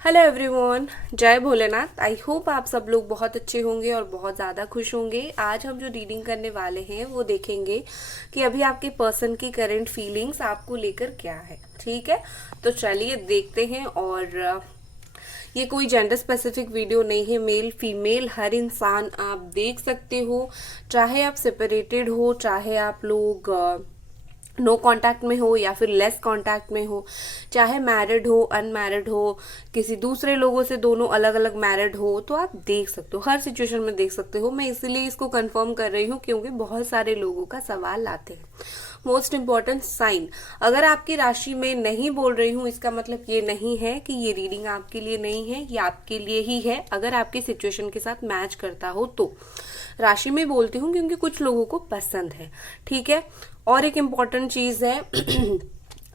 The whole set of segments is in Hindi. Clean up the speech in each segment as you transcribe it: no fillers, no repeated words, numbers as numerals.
हेलो एवरीवन, जय भोलेनाथ। आई होप आप सब लोग बहुत अच्छे होंगे और बहुत ज़्यादा खुश होंगे। आज हम जो रीडिंग करने वाले हैं वो देखेंगे कि अभी आपके पर्सन की करंट फीलिंग्स आपको लेकर क्या है। ठीक है, तो चलिए देखते हैं। और ये कोई जेंडर स्पेसिफिक वीडियो नहीं है, मेल फीमेल हर इंसान आप देख सकते हो, चाहे आप सेपरेटेड हो, चाहे आप लोग नो कांटेक्ट में हो या फिर लेस कांटेक्ट में हो, चाहे मैरिड हो अनमैरिड हो, किसी दूसरे लोगों से दोनों अलग अलग मैरिड हो, तो आप देख सकते हो, हर सिचुएशन में देख सकते हो। मैं इसलिए इसको कंफर्म कर रही हूँ क्योंकि बहुत सारे लोगों का सवाल आते हैं। मोस्ट इम्पॉर्टेंट साइन, अगर आपकी राशि में नहीं बोल रही हूँ इसका मतलब ये नहीं है कि ये रीडिंग आपके लिए नहीं है, ये आपके लिए ही है। अगर आपकी सिचुएशन के साथ मैच करता हो तो राशि में बोलती हूँ क्योंकि कुछ लोगों को पसंद है। ठीक है, और एक इम्पॉर्टेंट चीज है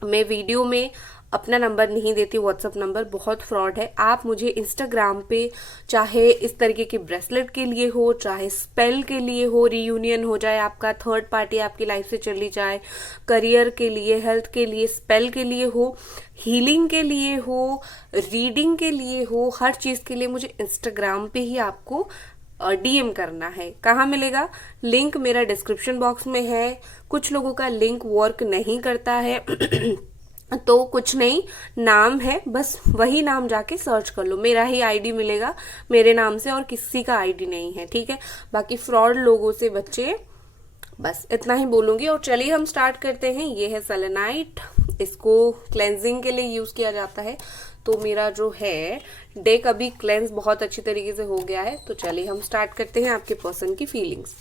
मैं वीडियो में अपना नंबर नहीं देती, व्हाट्सअप नंबर, बहुत फ्रॉड है। आप मुझे इंस्टाग्राम पे चाहे इस तरीके की ब्रेसलेट के लिए हो, चाहे स्पेल के लिए हो, रीयूनियन हो जाए आपका, थर्ड पार्टी आपकी लाइफ से चली जाए, करियर के लिए, हेल्थ के लिए, स्पेल के लिए हो, हीलिंग के लिए हो, रीडिंग के लिए हो, हर चीज के लिए मुझे इंस्टाग्राम पे ही आपको डीएम करना है। कहाँ मिलेगा? लिंक मेरा डिस्क्रिप्शन बॉक्स में है। कुछ लोगों का लिंक वर्क नहीं करता है तो कुछ नहीं, नाम है, बस वही नाम जाके सर्च कर लो, मेरा ही आईडी मिलेगा मेरे नाम से, और किसी का आईडी नहीं है। ठीक है, बाकी फ्रॉड लोगों से बचे, बस इतना ही बोलूंगी। और चलिए हम स्टार्ट करते हैं। ये है सेलेनाइट, इसको क्लेंजिंग के लिए यूज किया जाता है। तो मेरा जो है डेक अभी क्लेंस बहुत अच्छी तरीके से हो गया है। तो चलिए हम स्टार्ट करते हैं आपके पर्सन की फीलिंग्स।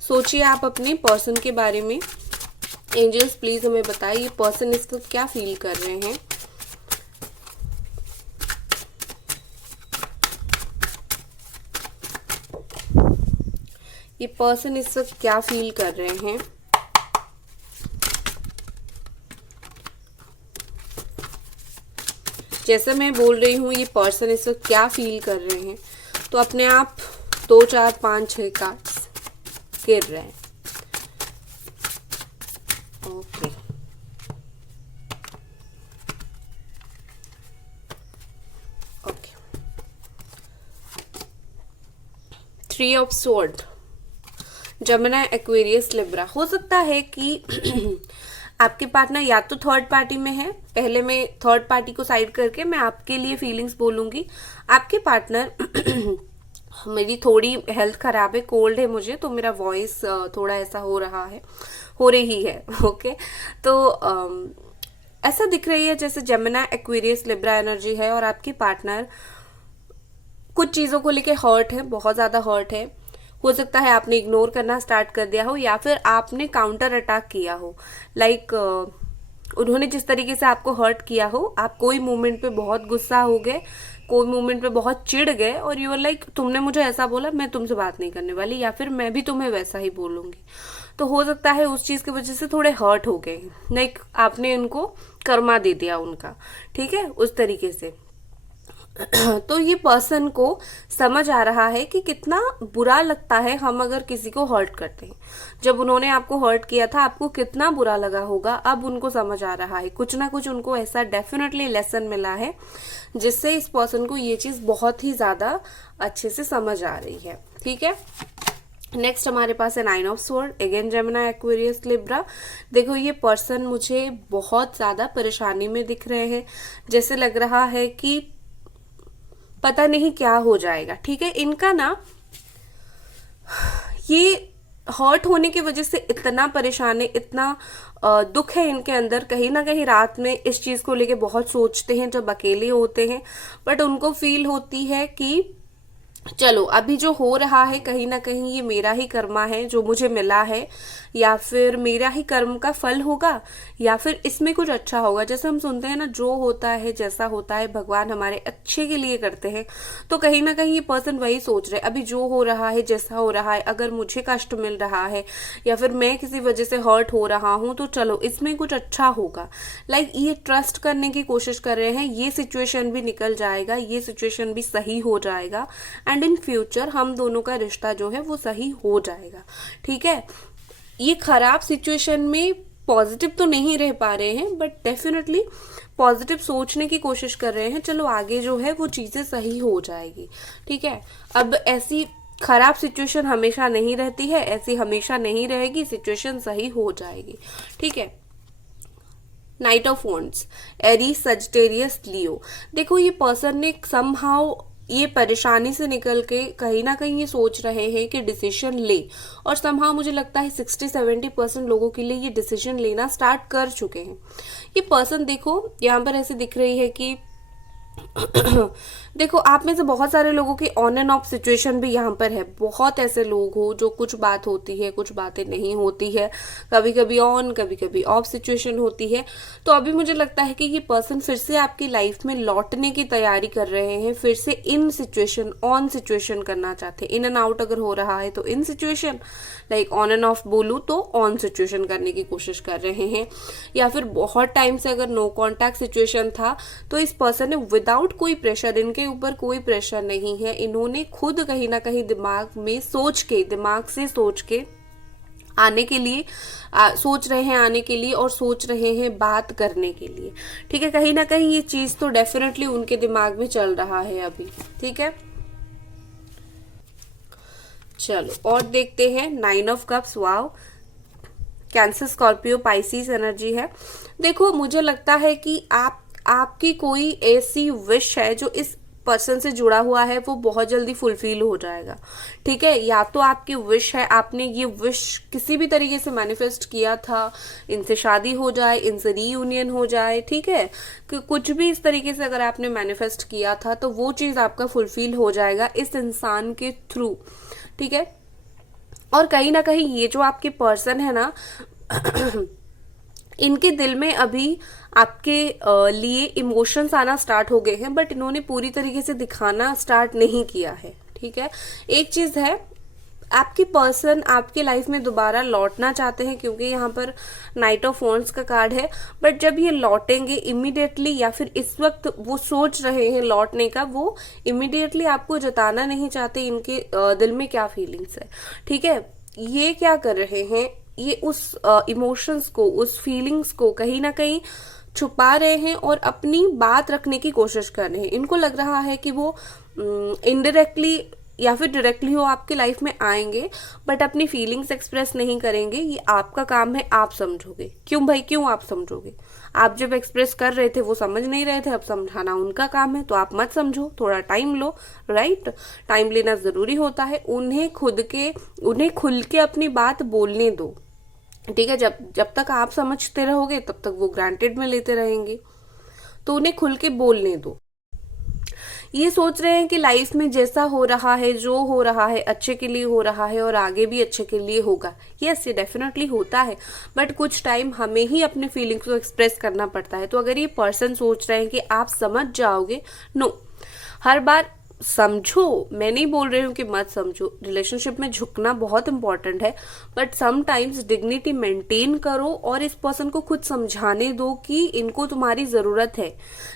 सोचिए आप अपने पर्सन के बारे में। एंजल्स प्लीज हमें बताइए ये पर्सन इस वक्त क्या फील कर रहे हैं। ये पर्सन इस वक्त क्या फील कर रहे हैं। जैसे मैं बोल रही हूँ ये पर्सन इस वक्त क्या फील कर रहे हैं, तो अपने आप 2 4 5 6 कार्ड्स गिर रहे हैं। Okay, okay, 3 of sword, Jamuna, Aquarius, Libra. हो सकता है कि आपके पार्टनर या तो थर्ड पार्टी में है। पहले मैं थर्ड पार्टी को साइड करके मैं आपके लिए फीलिंग्स बोलूंगी। आपके पार्टनर मेरी थोड़ी हेल्थ खराब है, कोल्ड है मुझे, तो मेरा वॉइस थोड़ा ऐसा हो रहा है, हो रही है। ओके, तो ऐसा दिख रही है जैसे जमुना, एक्वेरियस, लिब्रा एनर्जी है और आपकी पार्टनर कुछ चीजों को लेके हर्ट है, बहुत ज्यादा हर्ट है। हो सकता है आपने इग्नोर करना स्टार्ट कर दिया हो या फिर आपने काउंटर अटैक किया हो। लाइक उन्होंने जिस तरीके से आपको हर्ट किया हो, आप कोई मोमेंट पे बहुत गुस्सा हो गए, कोई मोमेंट पे बहुत चिढ़ गए और यू आर लाइक तुमने मुझे ऐसा बोला, मैं तुमसे बात नहीं करने वाली, या फिर मैं भी तुम्हें वैसा ही बोलूंगी। तो हो सकता है उस चीज की वजह से थोड़े हर्ट हो गए, लाइक आपने उनको कर्मा दे दिया उनका। ठीक है, उस तरीके से। तो ये पर्सन को समझ आ रहा है कि कितना बुरा लगता है हम अगर किसी को हर्ट करते हैं। जब उन्होंने आपको हर्ट किया था आपको कितना बुरा लगा होगा, अब उनको समझ आ रहा है। कुछ ना कुछ उनको ऐसा डेफिनेटली लेसन मिला है जिससे इस पर्सन को ये चीज बहुत ही ज्यादा अच्छे से समझ आ रही है। ठीक है, नेक्स्ट हमारे पास है 9 of sword, again Jamuna, Aquarius, Libra. देखो ये पर्सन मुझे बहुत ज्यादा परेशानी में दिख रहे हैं, जैसे लग रहा है कि पता नहीं क्या हो जाएगा। ठीक है, इनका ना ये हर्ट होने की वजह से इतना परेशान है, इतना दुख है इनके अंदर। कहीं ना कहीं रात में इस चीज को लेके बहुत सोचते हैं जब अकेले होते हैं, बट उनको फील होती है कि चलो अभी जो हो रहा है कहीं ना कहीं ये मेरा ही कर्मा है जो मुझे मिला है, या फिर मेरा ही कर्म का फल होगा, या फिर इसमें कुछ अच्छा होगा। जैसे हम सुनते हैं ना, जो होता है जैसा होता है भगवान हमारे अच्छे के लिए करते हैं। तो कहीं ना कहीं ये पर्सन वही सोच रहे, अभी जो हो रहा है जैसा हो रहा है, अगर मुझे कष्ट मिल रहा है या फिर मैं किसी वजह से हर्ट हो रहा हूं, तो चलो इसमें कुछ अच्छा होगा। लाइक ये ट्रस्ट करने की कोशिश कर रहे हैं, ये सिचुएशन भी निकल जाएगा, ये सिचुएशन भी सही हो जाएगा, एंड इन फ्यूचर हम दोनों का रिश्ता जो है वो सही हो जाएगा। ठीक है, ये खराब सिचुएशन में पॉजिटिव तो नहीं रह पा रहे हैं, बट डेफिनेटली पॉजिटिव सोचने की कोशिश कर रहे हैं, चलो आगे जो है वो चीजें सही हो जाएगी। ठीक है, अब ऐसी खराब सिचुएशन हमेशा नहीं रहती है, ऐसी हमेशा नहीं रहेगी, सिचुएशन सही हो जाएगी। ठीक है, knight of wands, Aries, Sagittarius, Leo. देखो ये पर्सन ने समहाउ ये परेशानी से निकल के कहीं ना कहीं ये सोच रहे हैं कि डिसीजन ले, और समहाउ मुझे लगता है 60-70% लोगों के लिए ये डिसीजन लेना स्टार्ट कर चुके हैं। ये पर्सन देखो यहाँ पर ऐसे दिख रही है कि देखो आप में से बहुत सारे लोगों की ऑन एंड ऑफ सिचुएशन भी यहाँ पर है। बहुत ऐसे लोग हो जो कुछ बात होती है, कुछ बातें नहीं होती है, कभी कभी ऑन कभी कभी ऑफ सिचुएशन होती है। तो अभी मुझे लगता है कि ये पर्सन फिर से आपकी लाइफ में लौटने की तैयारी कर रहे हैं, फिर से इन सिचुएशन ऑन सिचुएशन करना चाहते हैं। इन एंड आउट अगर हो रहा है तो in situation, like on and off बोलूँ तो ऑन सिचुएशन करने की कोशिश कर रहे हैं। या फिर बहुत टाइम से अगर नो कॉन्टैक्ट सिचुएशन था तो इस पर्सन ने विदाउट कोई प्रेशर, इनके ऊपर कोई प्रेशर नहीं है, इन्होंने खुद कहीं ना कहीं दिमाग में सोच के, दिमाग से सोच के आने के लिए सोच रहे हैं, आने के लिए, और सोच रहे हैं बात करने के लिए। ठीक है, कहीं ना कहीं ये चीज तो डेफिनेटली उनके दिमाग में चल रहा है अभी। ठीक है, चलो और देखते हैं 9 of cups. Wow, cancer, Scorpio, Pisces energy है। देखो मुझे लगता है कि आपकी कोई ऐसी विश है जो इस पर्सन से जुड़ा हुआ है, वो बहुत जल्दी फुलफिल हो जाएगा। ठीक है, या तो आपकी विश है, आपने ये विश किसी भी तरीके से मैनिफेस्ट किया था, इनसे शादी हो जाए, इनसे रीयूनियन हो जाए। ठीक है, कि कुछ भी इस तरीके से अगर आपने मैनिफेस्ट किया था तो वो चीज आपका फुलफिल हो जाएगा इस इंसान के थ्रू। ठीक है, और कहीं ना कहीं ये जो आपके पर्सन है ना इनके दिल में अभी आपके लिए इमोशंस आना स्टार्ट हो गए हैं, बट इन्होंने पूरी तरीके से दिखाना स्टार्ट नहीं किया है। ठीक है, एक चीज है, आपकी पर्सन आपके लाइफ में दोबारा लौटना चाहते हैं, क्योंकि यहाँ पर नाइट ऑफ वॉन्ड्स का कार्ड है। बट जब ये लौटेंगे इमीडिएटली, या फिर इस वक्त वो सोच रहे हैं लौटने का, वो इमीडिएटली आपको जताना नहीं चाहते इनके दिल में क्या फीलिंग्स है। ठीक है, ये क्या कर रहे हैं, ये उस इमोशंस को, उस फीलिंग्स को कहीं ना कहीं छुपा रहे हैं और अपनी बात रखने की कोशिश कर रहे हैं। इनको लग रहा है कि वो इनडायरेक्टली या फिर डायरेक्टली वो आपके लाइफ में आएंगे, बट अपनी फीलिंग्स एक्सप्रेस नहीं करेंगे। ये आपका काम है, आप समझोगे। क्यों भाई, क्यों आप समझोगे? आप जब एक्सप्रेस कर रहे थे वो समझ नहीं रहे थे, अब समझाना उनका काम है, तो आप मत समझो, थोड़ा टाइम लो। राइट, टाइम लेना जरूरी होता है। उन्हें खुल के अपनी बात बोलने दो। ठीक है, जब तक आप समझते रहोगे तब तक वो ग्रांटेड में लेते रहेंगे, तो उन्हें खुल के बोलने दो। ये सोच रहे हैं कि लाइफ में जैसा हो रहा है, जो हो रहा है अच्छे के लिए हो रहा है और आगे भी अच्छे के लिए होगा। यस, ये डेफिनेटली होता है, बट कुछ टाइम हमें ही अपने फीलिंग्स को एक्सप्रेस करना पड़ता है। तो अगर ये पर्सन सोच रहे हैं कि आप समझ जाओगे, नो, हर बार समझो। मैं नहीं बोल रही हूँ कि मत समझो, रिलेशनशिप में झुकना बहुत इंपॉर्टेंट है, बट समटाइम्स डिग्निटी मेंटेन करो और इस पर्सन को खुद समझाने दो कि इनको तुम्हारी जरूरत है।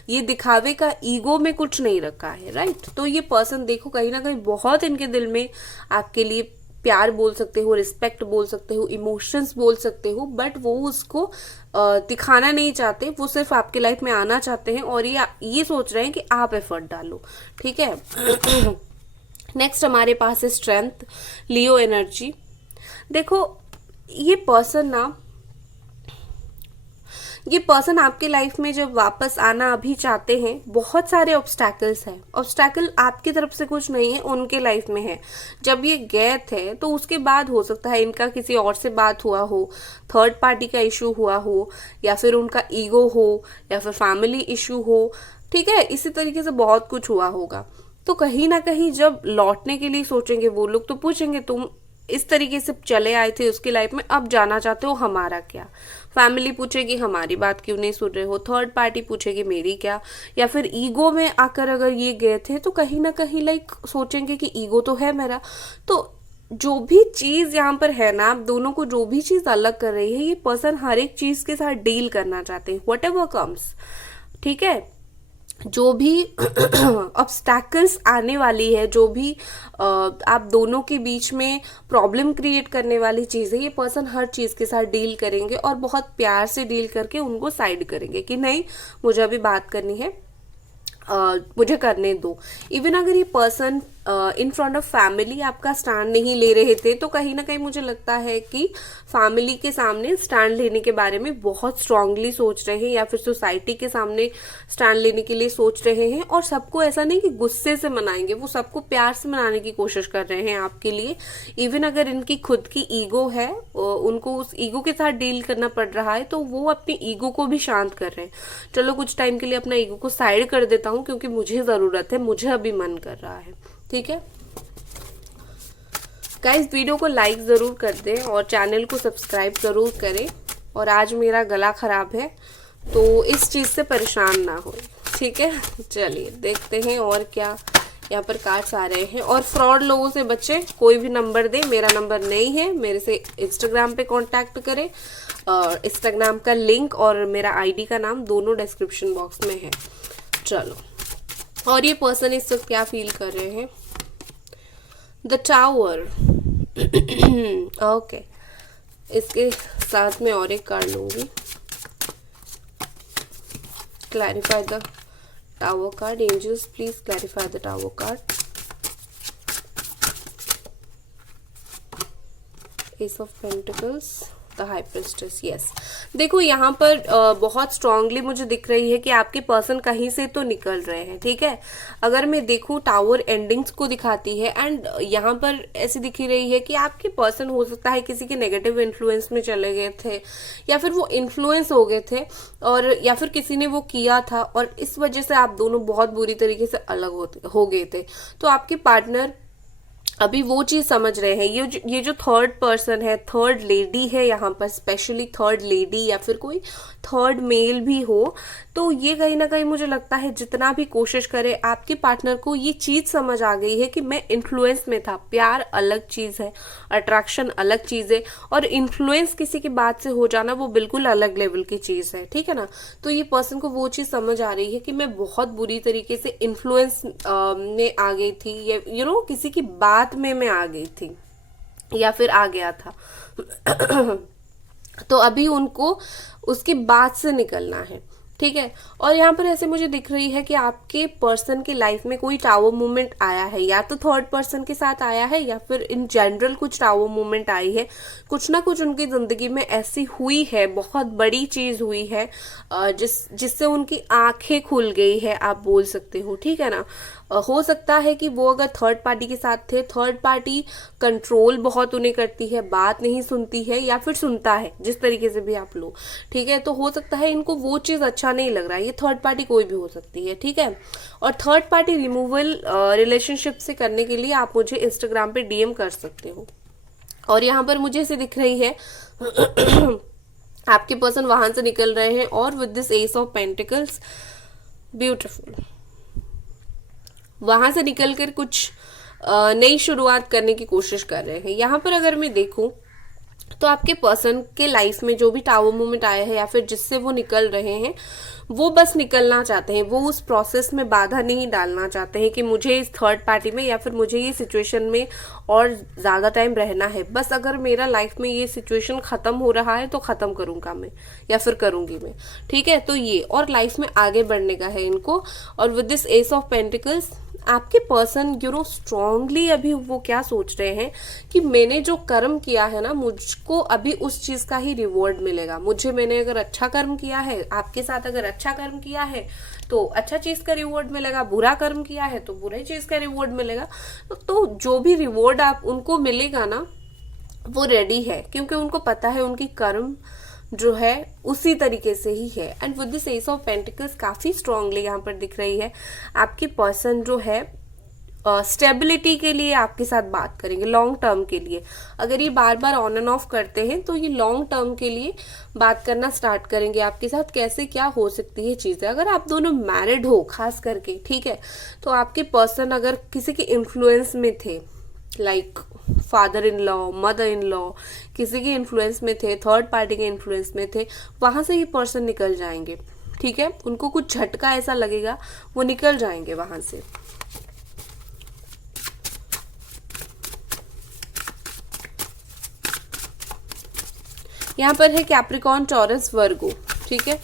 ये दिखावे का ईगो में कुछ नहीं रखा है। राइट, तो ये पर्सन देखो कहीं ना कहीं बहुत इनके दिल में आपके लिए प्यार बोल सकते हो, रिस्पेक्ट बोल सकते हो, इमोशंस बोल सकते हो, बट वो उसको दिखाना नहीं चाहते। वो सिर्फ आपके लाइफ में आना चाहते हैं और ये सोच रहे हैं कि आप एफर्ट डालो। ठीक है, नेक्स्ट हमारे पास है स्ट्रेंथ, लियो एनर्जी। देखो ये पर्सन आपके लाइफ में जब वापस आना अभी चाहते हैं, बहुत सारे ऑब्स्टैकल्स हैं। ऑब्स्टैकल आपकी तरफ से कुछ नहीं है, उनके लाइफ में है। जब ये गए थे तो उसके बाद हो सकता है इनका किसी और से बात हुआ हो, थर्ड पार्टी का इशू हुआ हो, या फिर उनका ईगो हो, या फिर फैमिली इशू हो। ठीक है, इसी तरीके से बहुत कुछ हुआ होगा। तो कहीं ना कहीं जब लौटने के लिए सोचेंगे वो लोग, तो पूछेंगे तुम इस तरीके से चले आए थे उसकी लाइफ में, अब जाना चाहते हो, हमारा क्या? फैमिली पूछेगी हमारी बात क्यों नहीं सुन रहे हो, थर्ड पार्टी पूछेगी मेरी क्या, या फिर ईगो में आकर अगर ये गए थे तो कहीं ना कहीं लाइक सोचेंगे कि ईगो तो है मेरा। तो जो भी चीज यहाँ पर है ना, आप दोनों को जो भी चीज अलग कर रही है, ये पर्सन हर एक चीज के साथ डील करना चाहते हैं, वट एवर कम्स। ठीक है, जो भी ऑब्स्टैकल्स आने वाली है, जो भी आप दोनों के बीच में प्रॉब्लम क्रिएट करने वाली चीज़ है, ये पर्सन हर चीज़ के साथ डील करेंगे और बहुत प्यार से डील करके उनको साइड करेंगे कि नहीं, मुझे अभी बात करनी है, मुझे करने दो। इवन अगर ये person in front of family आपका स्टैंड नहीं ले रहे थे, तो कहीं ना कहीं मुझे लगता है कि फैमिली के सामने स्टैंड लेने के बारे में बहुत स्ट्रांगली सोच रहे हैं, या फिर सोसाइटी के सामने स्टैंड लेने के लिए सोच रहे हैं। और सबको ऐसा नहीं कि गुस्से से मनाएंगे, वो सबको प्यार से मनाने की कोशिश कर रहे हैं आपके लिए। इवन अगर इनकी खुद की ईगो है, उनको उस ईगो के साथ डील करना पड़ रहा है, तो वो अपनी ईगो को भी शांत कर रहे हैं। चलो कुछ टाइम के लिए अपना ईगो को साइड कर देता हूँ, क्योंकि मुझे जरूरत है, मुझे अभी मन कर रहा है। ठीक है गाइस, वीडियो को लाइक जरूर कर दें और चैनल को सब्सक्राइब जरूर करें। और आज मेरा गला खराब है, तो इस चीज से परेशान ना हो। ठीक है, चलिए देखते हैं और क्या यहाँ पर कार्ड्स आ रहे हैं। और फ्रॉड लोगों से बचे, कोई भी नंबर दे, मेरा नंबर नहीं है, मेरे से इंस्टाग्राम पे कांटेक्ट करें। इंस्टाग्राम का लिंक और मेरा आईडी का नाम दोनों डिस्क्रिप्शन बॉक्स में है। चलो, और ये पर्सन इस वक्त क्या फील कर रहे हैं? The tower. ओके, इसके साथ में और एक कार्ड लूंगी। Clarify the tower card. Angels please clarify the tower card. Ace of pentacles, the high priestess. Yes, देखो यहाँ पर बहुत स्ट्रांगली मुझे दिख रही है कि आपके पर्सन कहीं से तो निकल रहे हैं। ठीक है, अगर मैं देखूँ टावर एंडिंग्स को दिखाती है, एंड यहाँ पर ऐसी दिख रही है कि आपके पर्सन हो सकता है किसी के नेगेटिव इन्फ्लुएंस में चले गए थे, या फिर वो इन्फ्लुएंस हो गए थे, और या फिर किसी ने वो किया था, और इस वजह से आप दोनों बहुत बुरी तरीके से अलग हो गए थे। तो आपके पार्टनर अभी वो चीज समझ रहे हैं। ये जो थर्ड पर्सन है, थर्ड लेडी है यहाँ पर, स्पेशली थर्ड लेडी या फिर कोई थर्ड मेल भी हो, तो ये कहीं ना कहीं मुझे लगता है जितना भी कोशिश करे, आपके पार्टनर को ये चीज समझ आ गई है कि मैं इन्फ्लुएंस में था। प्यार अलग चीज है, अट्रैक्शन अलग चीज है, और इन्फ्लुएंस किसी की बात से हो जाना वो बिल्कुल अलग लेवल की चीज है। ठीक है ना, तो ये पर्सन को वो चीज समझ आ रही है कि मैं बहुत बुरी तरीके से इन्फ्लुएंस में आ गई थी, या किसी की बात में मैं आ गई थी, या फिर आ गया था। तो अभी उनको उसकी बात से निकलना है। ठीक है, और यहाँ पर ऐसे मुझे दिख रही है कि आपके पर्सन की लाइफ में कोई टावर मूवमेंट आया है, या तो थर्ड पर्सन के साथ आया है, या फिर इन जनरल कुछ टावर मूवमेंट आई है। कुछ ना कुछ उनकी जिंदगी में ऐसी हुई है, बहुत बड़ी चीज हुई है, जिससे उनकी आंखें खुल गई है, आप बोल सकते हो। ठीक है ना, हो सकता है कि वो अगर थर्ड पार्टी के साथ थे, थर्ड पार्टी कंट्रोल बहुत उन्हें करती है, बात नहीं सुनती है, या फिर सुनता है, जिस तरीके से भी आप लो। ठीक है, तो हो सकता है इनको वो चीज अच्छा नहीं लग रहा है। ये थर्ड पार्टी कोई भी हो सकती है। ठीक है, और थर्ड पार्टी रिमूवल रिलेशनशिप से करने के लिए आप मुझे इंस्टाग्राम पे डीएम कर सकते हो। और यहाँ पर मुझे ऐसे दिख रही है आपके पर्सन वहां से निकल रहे हैं, और with this S of pentacles, beautiful, वहां से निकलकर कुछ नई शुरुआत करने की कोशिश कर रहे हैं। यहाँ पर अगर मैं देखूं तो आपके पर्सन के लाइफ में जो भी टावर मूवमेंट आया है, या फिर जिससे वो निकल रहे हैं, वो बस निकलना चाहते हैं। वो उस प्रोसेस में बाधा नहीं डालना चाहते हैं कि मुझे इस थर्ड पार्टी में, या फिर मुझे ये सिचुएशन में और ज्यादा टाइम रहना है। बस अगर मेरा लाइफ में ये सिचुएशन खत्म हो रहा है तो खत्म करूंगा मैं, या फिर करूंगी मैं। ठीक है, तो ये, और लाइफ में आगे बढ़ने का है इनको। और with this S of pentacles, आपके पर्सन स्ट्रांगली अभी वो क्या सोच रहे हैं कि मैंने जो कर्म किया है ना, मुझको अभी उस चीज का ही रिवॉर्ड मिलेगा। मैंने अगर अच्छा कर्म किया है, आपके साथ अगर अच्छा कर्म किया है तो अच्छा चीज का रिवॉर्ड मिलेगा, बुरा कर्म किया है तो बुरा चीज का रिवॉर्ड मिलेगा। तो जो भी रिवॉर्ड आप उनको मिलेगा ना, वो रेडी है, क्योंकि उनको पता है उनकी कर्म जो है उसी तरीके से ही है। And with this S of pentacles काफी स्ट्रांगली यहाँ पर दिख रही है आपकी पर्सन जो है स्टेबिलिटी के लिए आपके साथ बात करेंगे, लॉन्ग टर्म के लिए। अगर ये बार बार ऑन एंड ऑफ करते हैं तो ये लॉन्ग टर्म के लिए बात करना स्टार्ट करेंगे आपके साथ, कैसे क्या हो सकती है चीजें। अगर आप दोनों मैरिड हो खास करके, ठीक है, तो आपके पर्सन अगर किसी के इन्फ्लुएंस में थे, like father in law, mother in law, किसी के इन्फ्लुएंस में थे, थर्ड पार्टी के इन्फ्लुएंस में थे, वहां से ये पर्सन निकल जाएंगे। ठीक है, उनको कुछ झटका ऐसा लगेगा, वो निकल जाएंगे वहां से। यहाँ पर है कैप्रिकॉर्न, टॉरस, वर्गो, ठीक है।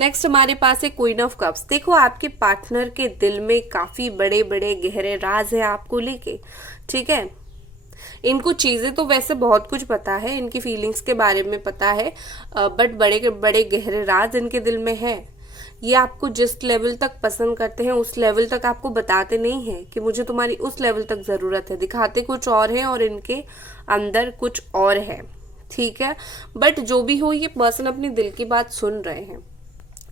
नेक्स्ट हमारे पास है क्वीन ऑफ कप्स। देखो आपके पार्टनर के दिल में काफी बड़े बड़े गहरे राज है आपको लेके, ठीक है। इनको चीजें तो वैसे बहुत कुछ पता है, इनकी फीलिंग्स के बारे में पता है, बट बड़े बड़े गहरे राज इनके दिल में है। ये आपको जिस लेवल तक पसंद करते हैं उस लेवल तक आपको बताते नहीं है कि मुझे तुम्हारी उस लेवल तक जरूरत है, दिखाते कुछ और है और इनके अंदर कुछ और है, ठीक है। बट जो भी हो, ये पर्सन अपनी दिल की बात सुन रहे हैं।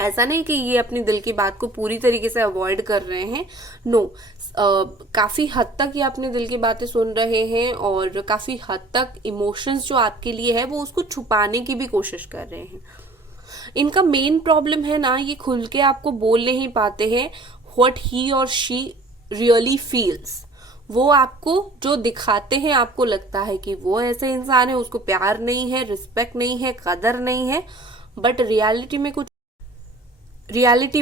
ऐसा नहीं कि ये अपनी दिल की बात को पूरी तरीके से अवॉइड कर रहे हैं, नो। काफी हद तक ये अपने दिल की बातें सुन रहे हैं और काफी हद तक इमोशंस जो आपके लिए है वो उसको छुपाने की भी कोशिश कर रहे हैं। इनका मेन प्रॉब्लम है ना, ये खुल के आपको बोल नहीं पाते हैं व्हाट ही और शी रियली फील्स। वो आपको जो दिखाते हैं, आपको लगता है कि वो ऐसे इंसान है, उसको प्यार नहीं है, रिस्पेक्ट नहीं है, कदर नहीं है, बट रियलिटी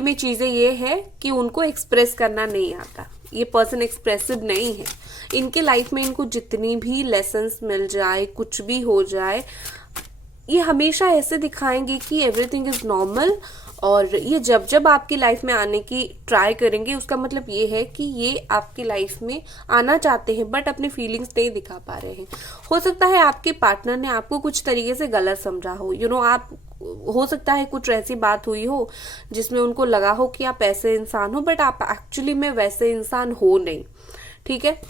में चीजें ये है कि उनको एक्सप्रेस करना नहीं आता। ये पर्सन एक्सप्रेसिव नहीं है। इनके लाइफ में इनको जितनी भी लेसन्स मिल जाए, कुछ भी हो जाए, ये हमेशा ऐसे दिखाएंगे कि एवरीथिंग इज नॉर्मल। और ये जब जब आपकी लाइफ में आने की ट्राई करेंगे, उसका मतलब ये है कि ये आपकी लाइफ में आना चाहते हैं बट अपनी फीलिंग्स नहीं दिखा पा रहे हैं। हो सकता है आपके पार्टनर ने आपको कुछ तरीके से गलत समझा हो, आप हो सकता है कुछ ऐसी बात हुई हो जिसमें उनको लगा हो कि आप ऐसे इंसान हो, बट आप एक्चुअली में वैसे इंसान हो नहीं, ठीक है।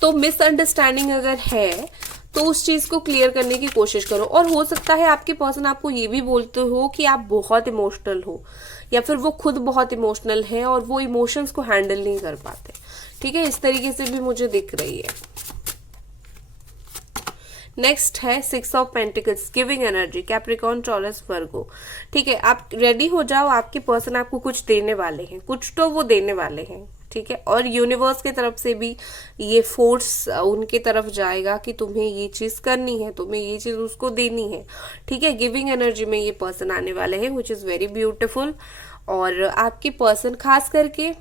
तो मिसअंडरस्टैंडिंग अगर है तो उस चीज को क्लियर करने की कोशिश करो। और हो सकता है आपके पर्सन आपको ये भी बोलते हो कि आप बहुत इमोशनल हो, या फिर वो खुद बहुत इमोशनल है और वो इमोशंस को हैंडल नहीं कर पाते, ठीक है। इस तरीके से भी मुझे दिख रही है। नेक्स्ट है 6 of pentacles, giving energy, Capricorn, Taurus, Virgo, ठीक है। आप रेडी हो जाओ, आपके पर्सन आपको कुछ देने वाले हैं, कुछ तो वो देने वाले हैं, ठीक है। और यूनिवर्स की तरफ से भी ये फोर्स उनके तरफ जाएगा कि तुम्हें ये चीज करनी है, तुम्हें ये चीज उसको देनी है, ठीक है। गिविंग एनर्जी में ये पर्सन आने वाले हैं, विच इज वेरी ब्यूटिफुल। और आपके पर्सन खास करके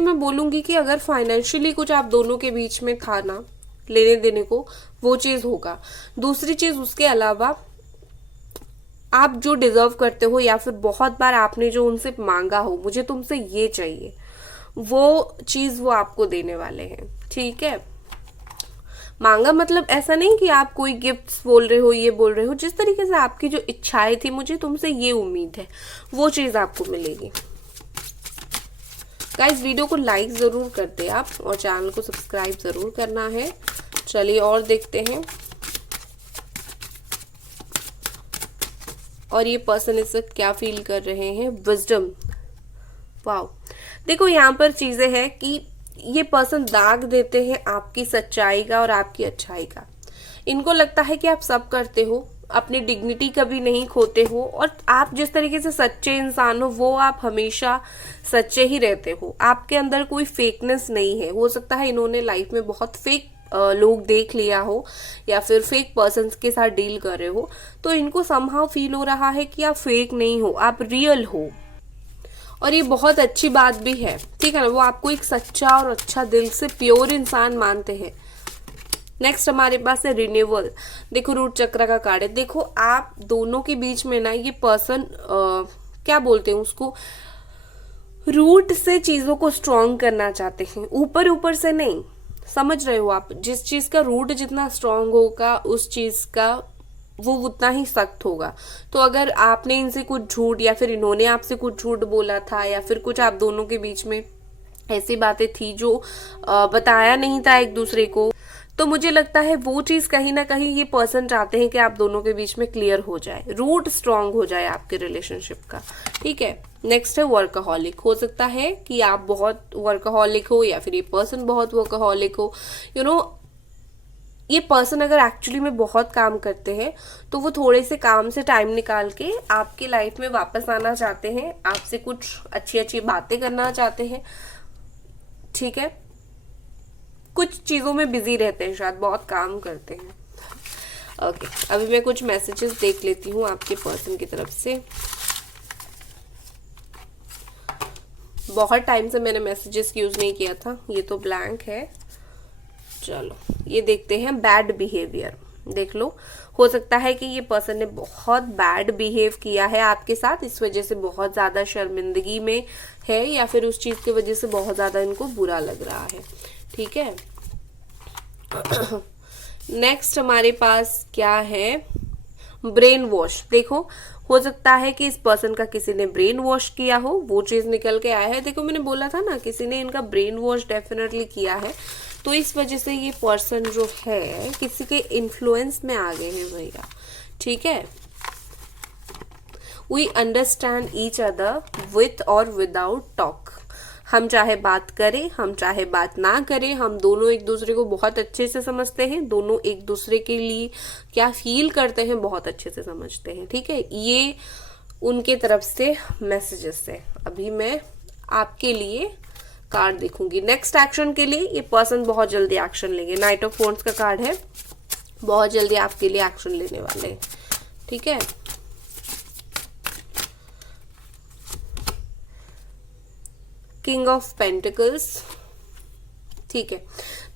मैं बोलूंगी कि अगर फाइनेंशियली कुछ आप दोनों के बीच में था ना, लेने देने को, वो चीज होगा। दूसरी चीज उसके अलावा, आप जो डिजर्व करते हो या फिर बहुत बार आपने जो उनसे मांगा हो, मुझे तुमसे ये चाहिए, वो चीज वो आपको देने वाले हैं, ठीक है। मांगा मतलब ऐसा नहीं कि आप कोई गिफ्ट्स बोल रहे हो, ये बोल रहे हो, जिस तरीके से आपकी जो इच्छाएं थी, मुझे तुमसे ये उम्मीद है, वो चीज आपको मिलेगी। गाइस, वीडियो को लाइक जरूर करते आप और चैनल को सब्सक्राइब जरूर करना है। चलिए और देखते हैं। और ये पर्सन इस वक्त क्या फील कर रहे हैं, विजडम, वाओ। देखो यहाँ पर चीजें हैं कि ये पर्सन दाग देते हैं आपकी सच्चाई का और आपकी अच्छाई का। इनको लगता है कि आप सब करते हो, अपनी डिग्निटी कभी नहीं खोते हो, और आप जिस तरीके से सच्चे इंसान हो वो आप हमेशा सच्चे ही रहते हो। आपके अंदर कोई फेकनेस नहीं है। हो सकता है इन्होंने लाइफ में बहुत फेक लोग देख लिया हो या फिर फेक पर्सन्स के साथ डील कर रहे हो, तो इनको समहाउ फील हो रहा है कि आप फेक नहीं हो, आप रियल हो। और ये बहुत अच्छी बात भी है, ठीक है ना। वो आपको एक सच्चा और अच्छा दिल से प्योर इंसान मानते हैं। नेक्स्ट हमारे पास है रिन्यूअल। देखो रूट चक्र का कार्ड है। देखो आप दोनों के बीच में ना ये पर्सन क्या बोलते हैं उसको, रूट से चीजों को स्ट्रॉन्ग करना चाहते हैं, ऊपर ऊपर से नहीं। समझ रहे हो आप, जिस चीज का रूट जितना स्ट्रांग होगा उस चीज का वो उतना ही सख्त होगा। तो अगर आपने इनसे कुछ झूठ या फिर इन्होंने आपसे कुछ झूठ बोला था, या फिर कुछ आप दोनों के बीच में ऐसी बातें थी जो बताया नहीं था एक दूसरे को, तो मुझे लगता है वो चीज कहीं ना कहीं ये पर्सन चाहते हैं कि आप दोनों के बीच में क्लियर हो जाए, रूट स्ट्रांग हो जाए आपके रिलेशनशिप का, ठीक है। नेक्स्ट है वर्कaholic। हो सकता है कि आप बहुत वर्कaholic हो या फिर ये पर्सन बहुत वर्कaholic हो। ये पर्सन अगर एक्चुअली में बहुत काम करते हैं तो वो थोड़े से काम से टाइम निकाल के आपकी लाइफ में वापस आना चाहते हैं, आपसे कुछ अच्छी अच्छी बातें करना चाहते हैं, ठीक है। कुछ चीज़ों में बिजी रहते हैं, शायद बहुत काम करते हैं। ओके, अभी मैं कुछ मैसेजेस देख लेती हूँ आपके पर्सन की तरफ से। बहुत टाइम से मैंने मैसेजेस यूज नहीं किया था, ये तो ब्लैंक है। चलो ये देखते हैं, बैड बिहेवियर। देख लो, हो सकता है कि ये पर्सन ने बहुत बैड बिहेव किया है आपके साथ, इस वजह से बहुत ज्यादा शर्मिंदगी में है, या फिर उस चीज की वजह से बहुत ज्यादा इनको बुरा लग रहा है। ठीक है, नेक्स्ट हमारे पास क्या है, ब्रेन वॉश। देखो, हो सकता है कि इस पर्सन का किसी ने ब्रेन वॉश किया हो, वो चीज निकल के आया है। देखो मैंने बोला था ना, किसी ने इनका ब्रेन वॉश डेफिनेटली किया है, तो इस वजह से ये पर्सन जो है किसी के इन्फ्लुएंस में आ गए हैं भैया। ठीक है, we understand each other with और विदाउट टॉक। हम चाहे बात करें, हम चाहे बात ना करें, हम दोनों एक दूसरे को बहुत अच्छे से समझते हैं, दोनों एक दूसरे के लिए क्या फील करते हैं बहुत अच्छे से समझते हैं। ठीक है, ये उनके तरफ से मैसेजेस है। अभी मैं आपके लिए कार्ड देखूंगी नेक्स्ट एक्शन के लिए। ये पर्सन बहुत जल्दी एक्शन लेंगे, नाइट ऑफ वॉन्ड्स का कार्ड है, बहुत जल्दी आपके लिए एक्शन लेने वाले हैं। ठीक है, किंग ऑफ पेंटिकल्स। ठीक है,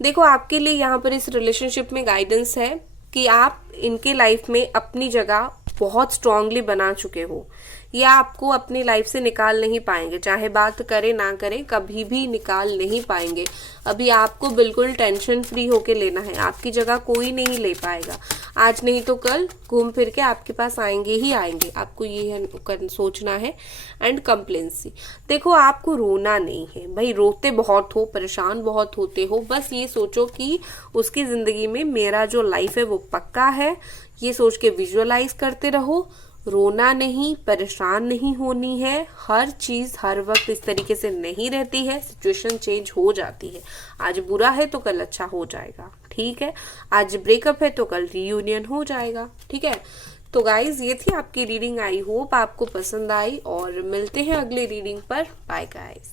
देखो आपके लिए यहाँ पर इस रिलेशनशिप में गाइडेंस है कि आप इनके लाइफ में अपनी जगह बहुत स्ट्रांगली बना चुके हो, या आपको अपनी लाइफ से निकाल नहीं पाएंगे, चाहे बात करें ना करें, कभी भी निकाल नहीं पाएंगे। अभी आपको बिल्कुल टेंशन फ्री होके लेना है, आपकी जगह कोई नहीं ले पाएगा। आज नहीं तो कल घूम फिर के आपके पास आएंगे ही आएंगे, आपको ये सोचना है। एंड कंप्लेंसी, देखो आपको रोना नहीं है भाई, रोते बहुत हो, परेशान बहुत होते हो, बस ये सोचो कि उसकी जिंदगी में मेरा जो लाइफ है वो पक्का है, ये सोच के विजुअलाइज करते रहो। रोना नहीं, परेशान नहीं होनी है, हर चीज हर वक्त इस तरीके से नहीं रहती है, सिचुएशन चेंज हो जाती है। आज बुरा है तो कल अच्छा हो जाएगा। ठीक है, आज ब्रेकअप है तो कल रीयूनियन हो जाएगा। ठीक है, तो गाइज ये थी आपकी रीडिंग, आई होप आपको पसंद आई, और मिलते हैं अगली रीडिंग पर। Bye guys.